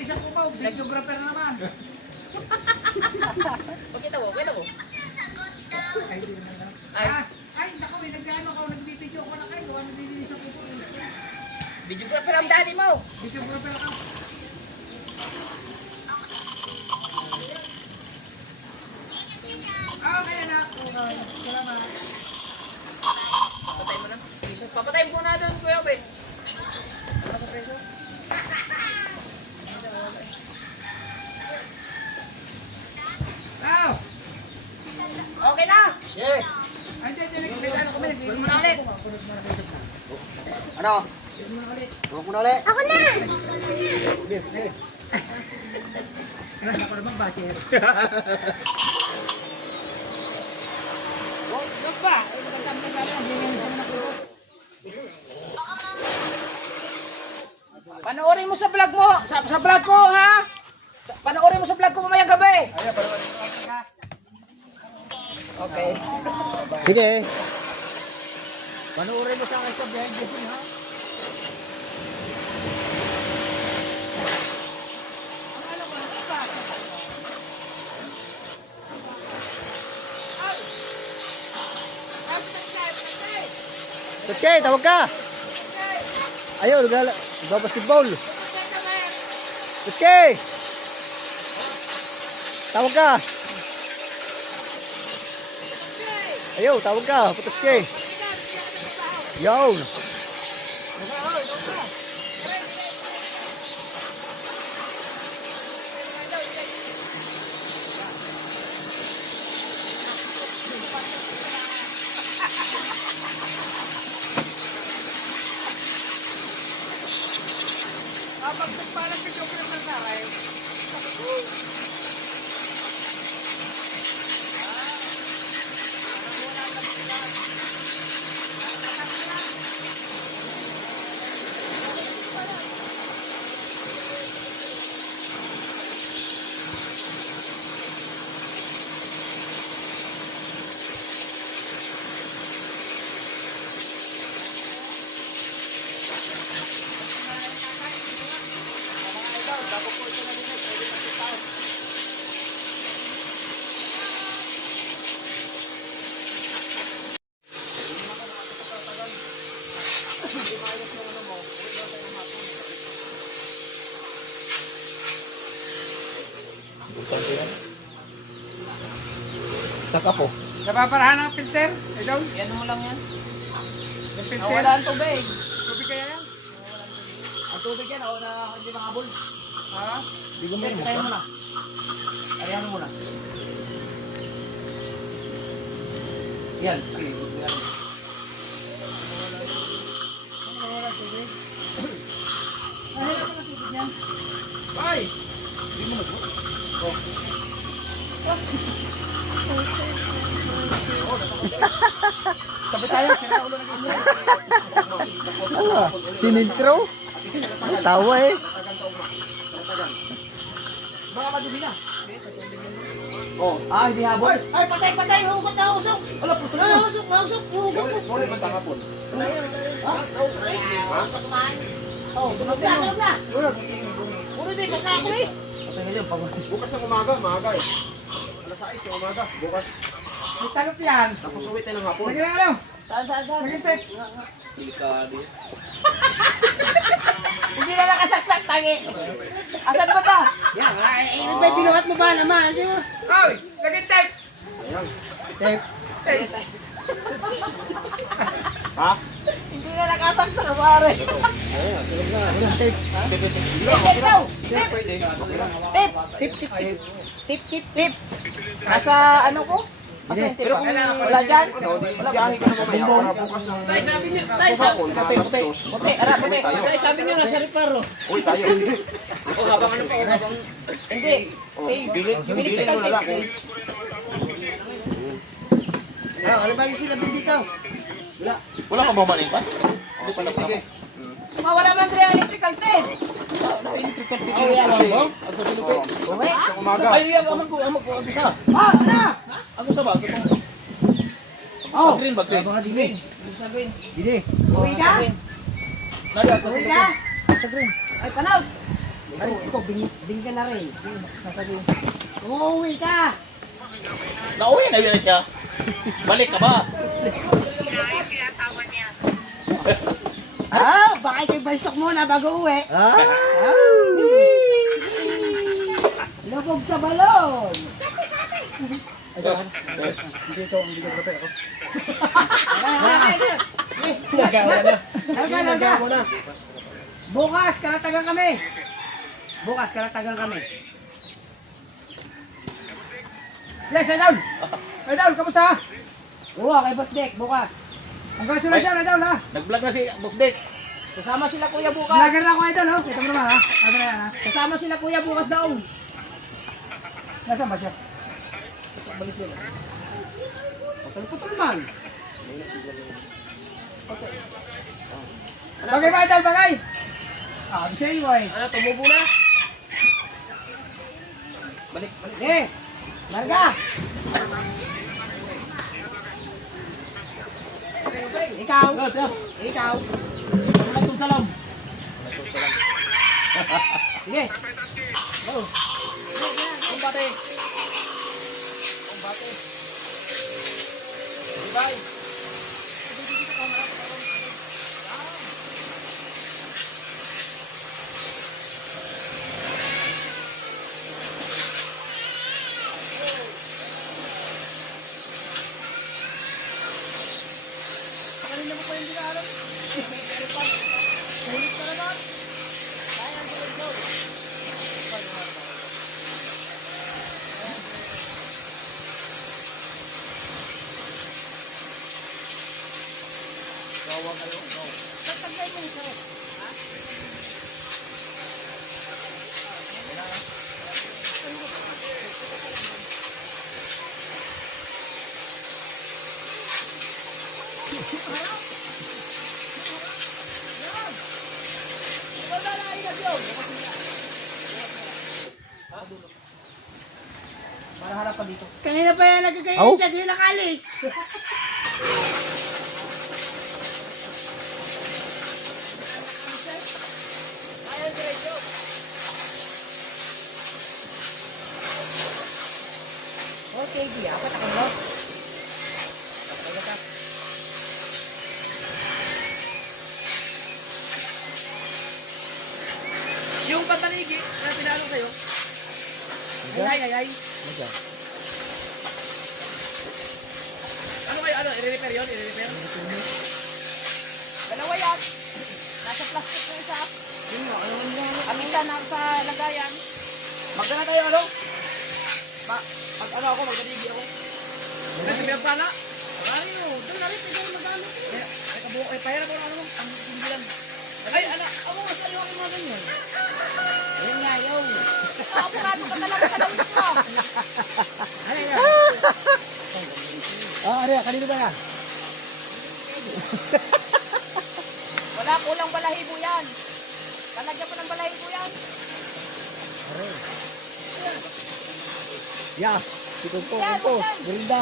Isang kumaw, videographer na naman. Pakita mo, pakita mo. Ay, di naman lang. Ay. Ay, naku, may nag-ano ka, nagbibideo ko na kayo. Ano bibili sa kuko? Videographer ang daddy mo. Videographer ka. Ah, kaya na. Okay, salamat. Patay mo na. Papatay mo na doon, Kuya Ben. Ano sa preso? Aw! Okay na. Yeah. Ay, hindi, ano kami. Gawin mo na ulit. Ano? Huwag mo na ulit. Ako na! Sige, sige. Ako naman ba siya? Huwag ba? Ay, magandang magandang. Hindi nga siya nakulog. Panoorin mo sa vlog mo. Sa vlog ko, ha? Panoorin mo sa vlog ko mamayang gabi. Okay. Sige. Panoorin mo sa akin sa behind the scene, ha? Tutke, tawag ka. Ayaw, basketball. Tutke. Tawag ka. Ayaw, tawag ka. Tutke. Yaw. Saka po. Napaparahan ang filter? Ikaw? Yan mo lang yan. Yung filter? Nawala ang tubig. Tubig kaya yan? Ang tubig yan, ako na hindi makabol. Ha? Hindi ko may Tayo mo na. Arihan mo na. Yan. Yan. Ay! Sabi tayo, sira ulo ng inyo. Sinintro? Tawa eh. sarado nila. Oh, hindi habol. Ay, patay, hugot na usok. Wala, puto Ano, na. nausok, yung hugot mo. Puro ibang tangapon. Oh, sunod na. Puro di, basa ako eh. Patay ngayon, pag Bukas ng umaga, maaga eh. Alas 6 ng umaga, bukas. may tanap yan. Tapos uwi tayo ng hapon. Lagyan ng ano? Saan? Lagyan tape. Delikado yan. Hindi na nakasaksak, tangi. Asan ba ta? Yan, may binuhat mo ba naman? Di mo? Oy, lagyan tape. Tape. Ha? Hindi na nakasaksak, pare. Ayun, sunod na. Tape. Tip daw. Tip. Nasa ano ko? Asa yung tip? Wala dyan? Biyahe ka naman maya para bukas ng... Tay, sabi niyo, tay, hapon, alas 2. Puti, ara, puti. Tay, sabi niyo, nasa reparo. Uy, tayo. O, habang ano pa, habang... Hindi. Bilid Binigtikan mo na lang. tape. Ano ba yung sinabi dito? Wala ka ba manipan? Sige. Mawala man rin ang electrical tape. Oh, yan. Uwi. Sa umaga. Ay, amag ko sa. Ano? Ako sa ba? Oh, Green ba? Green. mga dini. Sabihin. Dini. Uwi ka? Nari ako. Uwi ka? Sa green. Ay, panaw. Ay, ito, bing ka na rin. Sasabihin. Umuwi ka. Nauwi na yun siya. Balik ka ba? Baka ikaw baysok muna bago uwi. Lubog sa balon. Nagawa na. Bukas, kalatagan kami. Yes, Idol. Idol, kamusta? Oo, kay Boss Dick, bukas. Congratulations, Idol, ha? Nag-vlog na si Boss Dick. Kasama sila kuya bukas. Vlogger na ako, Idol, ha? Kita mo naman, ha? Ano na yan, ha? Kasama sila kuya bukas daw. Nasaan ba siya? Putol man. Bagay ba, Idol, bagay? Bisa iyo, eh. Ano, tumubo na? Eh, Marga. Ikaw. Walang salam. Sige. Kumbate. Bye. Para harap pa dito. Kanina pa yan nagkakainin dyan, hindi nakalis. Okay, di ako takot. Yung patanigi na pinalo sa'yo. Ay. Ano kayo? Ano? I-repair yun? I-repair? Dalawa yan. Nasa plastic na isa. Ang isa na sa lagayan. Magdala tayo ano? Pag ano ako, magdanigi ako. Kasi may pala. Ay, no. Doon na rin. Pwede magdala. Pahirap mo na ano mo. Ang hindi lang. Ay, ano? Ako nga sa'yo ang mga ganyan. Ayun nga, yo. Apurado ka talaga sa langit mo. Kanino ba yan? Wala, kulang balahibo yan. Lalagyan mo ng balahibo yan. Yeah, si Kumpo, Gerinda.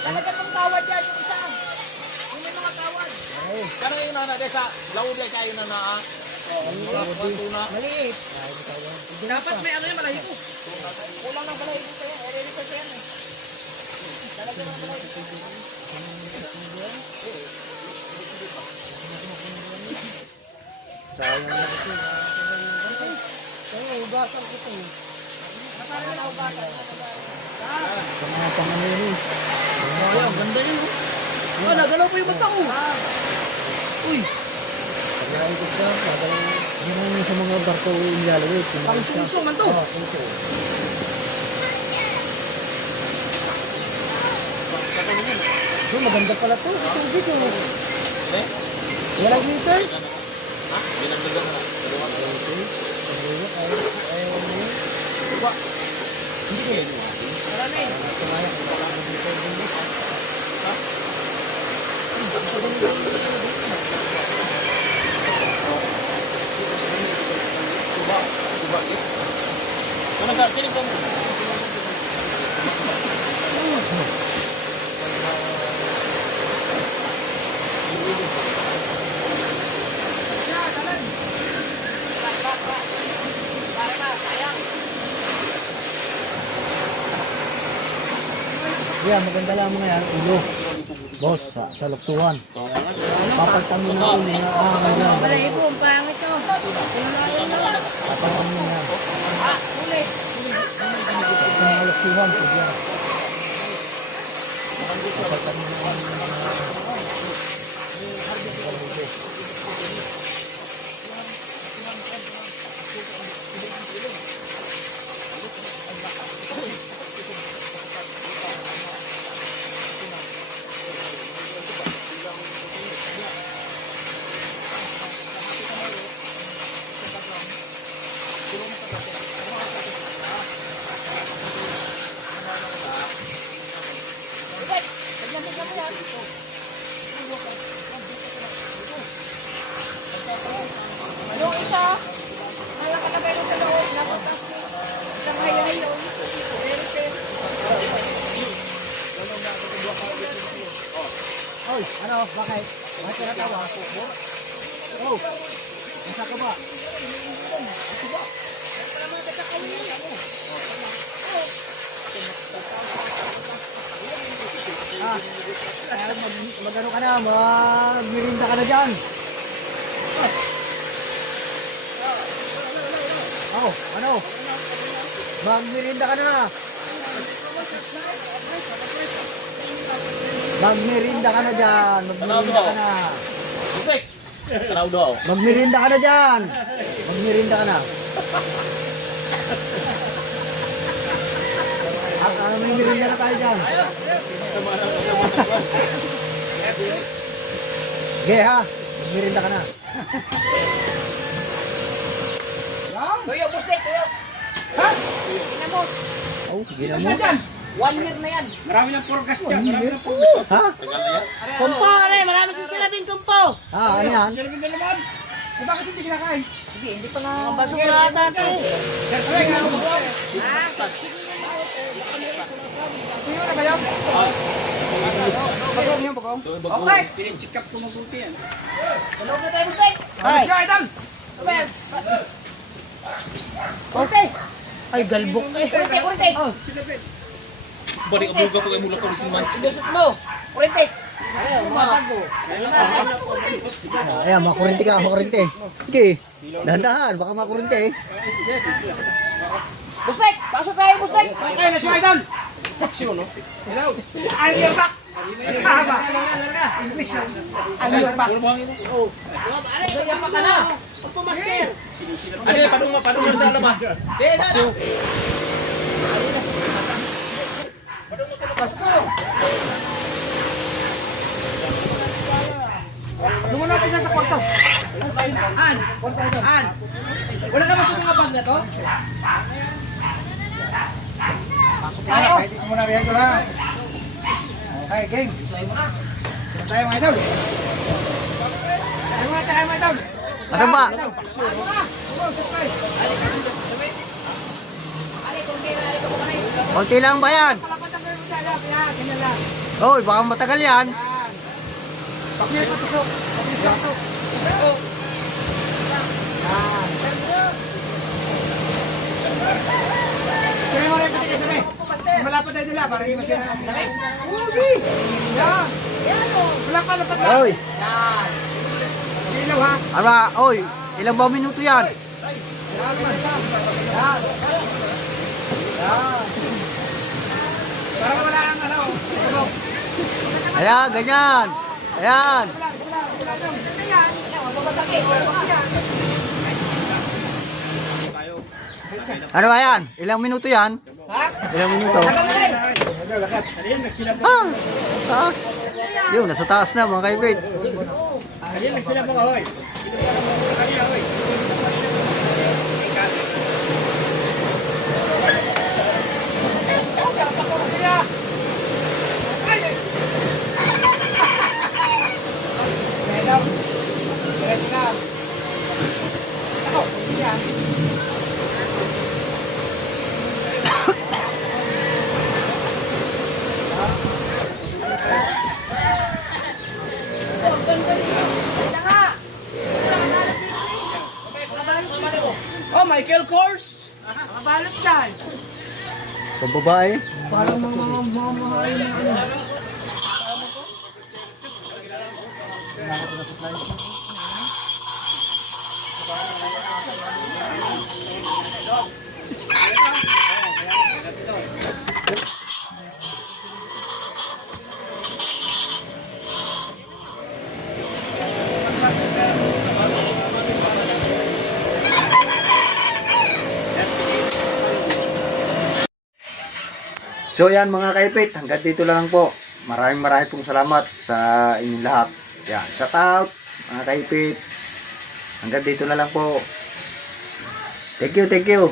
Talaga pang tawad yan yung isa. Yung may mga tawad. Pero yun na, sa laod lang kayo na na. Maliit. Dapat may ano yung malahibo. Kulang ng malahibo kayo. Ready ko siya yan eh. Talaga ng malahibo. Sayang na ito. Kaya ugasan ko ito. Mga panganin. Ay, ang ganda yun. Oh, nagalaw pa yung mata ko. Uy, Kaya ito siya. Yan sa mga barko nilalawit. pang sungsong man to. Maganda pala to. Tubig oh. Walang liters. Yan, maganda lang mga yan. Ulo. Boss, sa luksuhan. Papagtan mo na ulo na ahang yan. Malahibo, ang pangit to. Papagtan mo na yan. Sa mga luksuhan. Pwede yan. Papagtan mo na yan. Yung isa, nakalagay doon sa loob, nasa plastic. Isang hayayaw. Oy, ano? Bakit? Bakit ka natawa? Oh, nasa ka ba? Mag-ano ka na, mag-mirinda ka na dyan. Oh, ano? Mag-mirinda ka na. Magmirinda ka na dyan. Magmirinda ka na. Taraw daw. Magmirinda ka na dyan. Magmirinda ka na. May mirinda na tayo dyan. Okay ha. Magmirinda ka na. Tuyo, bustek, tuyo. Ha? Ginamos. Oh, ginamos. 1 year na yan. Ha? Kumpo, aray. Marami sisilabing kumpo. Ah, ano yan? Bakit hindi kinakain? Hindi pa na. Ang basura dati. Tuyo na kayo? Bagong yung bagong. Okay. Tulog na tayo, bustek. Ay, Siya, Idol! Kurte. ay galbok eh. Kurte, kurte. Bari ka buga po kayo mula ko rin man. Lusot mo. Kurte. Ayan, makurente ka, makurente. Sige, dahan-dahan, baka makurente eh. Bustek. Pasok tayo, bustek. Okay na siya, Idol! I'll be back! Haba! English lang. I'll be back! Gaya pa ka na. Pagpumaster. Ano yung padungan sa labas? Lumo natin na sa kwarto. An. An. Wala naman sa mga bag na to. Tayo! Ito muna riyan ko lang. Okay, game. Tayo mga idol. Tayo mga idol. Asan ba? Konti lang ba yan? Palapat ang gano'n sa alap. Yan, ganyan lang. Hoy, baka matagal yan. Yan. Pakyan ko tusok. Pakyan ko tusok. Yan. Kaya mo rin kasi sabi. Malapad tayo nila para hindi masira ang sakit. Uy! Yan. Wala pa lapad lang. Hoy, Yan. Ilaw ha. ama, oy, ilang ba minuto yan? Yan. Yan. Yan. Para wala ang ano. Ayan, ganyan. Ayan. Ano ba yan? Ilang minuto yan? Ilang minuto? Ah, taas. Yun, nasa taas na mga kaibig. Oh, Michael Kors! Nakabalot yan. Pambabae. Parang mga So yan mga kaipit, hanggang dito lang po. Maraming pong salamat sa inyong lahat. Yan, shout out mga kaipit. Hanggang dito na lang po. Thank you, thank you.